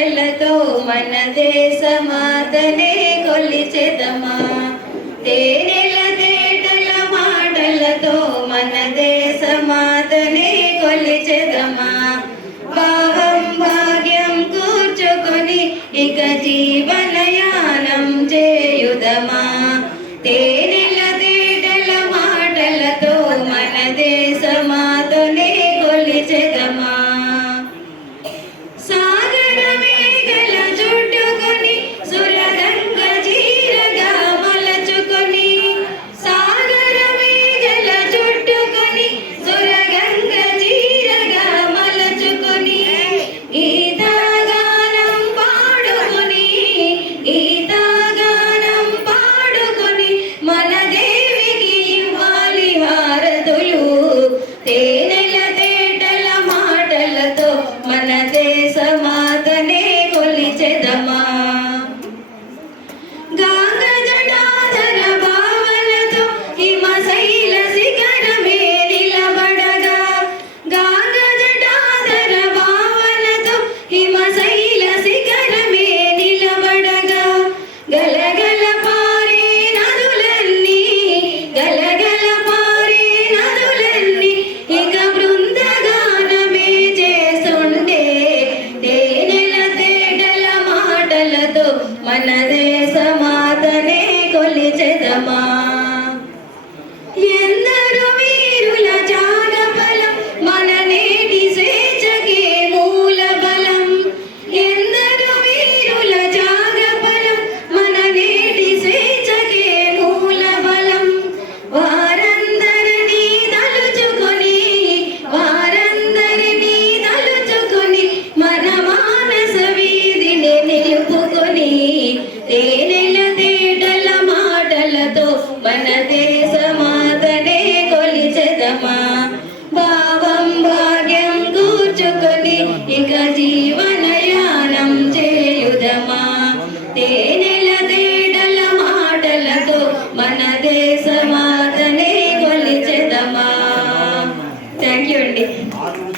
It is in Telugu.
మాటలతో మన దేశమాతనే కొలిచెదమా. తేనెల తేటల మాటలతో మన దేశమాతనే కొలిచెదమా. భావం భాగ్యం కూర్చుకొని ఇక జీవనయానం చేయుదమా. తేనెల తేటల మాటలతో మన దేశమాతనే కొలిచెదమా. తేనెల తేటల మాటలతో మన దేశమాతనే కొలిచెదమా. గంగ జటాధర భావనతో హిమశైల శిఖరమే నిలబడగా. గంగ జటాధర భావనతో హిమశైల శిఖరమే నిలబడగా. గలగల పారే నదులన్నీ గలగల పారే నదులన్నీ ఇక బృందగానమే చేస్తుండే. తేనెల తేటల మాటలతో మన దేశమాతనే కొలిచెదమా. ఎందరు వీరుల త్యాగ బలం మన నేటి స్వేచ్ఛకే మూల బలం. ఎందరు వీరుల త్యాగ బలం మన నేటి స్వేచ్ఛకే మూల బలం. వారందరినీ తలుచుకొని మన మానస వీధిని నిలుపుకొని. తేనెల తేటల మాటలతో మన దేశమాతనే కొలిచెదమా. భావం భాగ్యం కూర్చుకొని ఇక జీవనయానం చేయుదమా. తేనెల తేటల మాటలతో మన దేశమా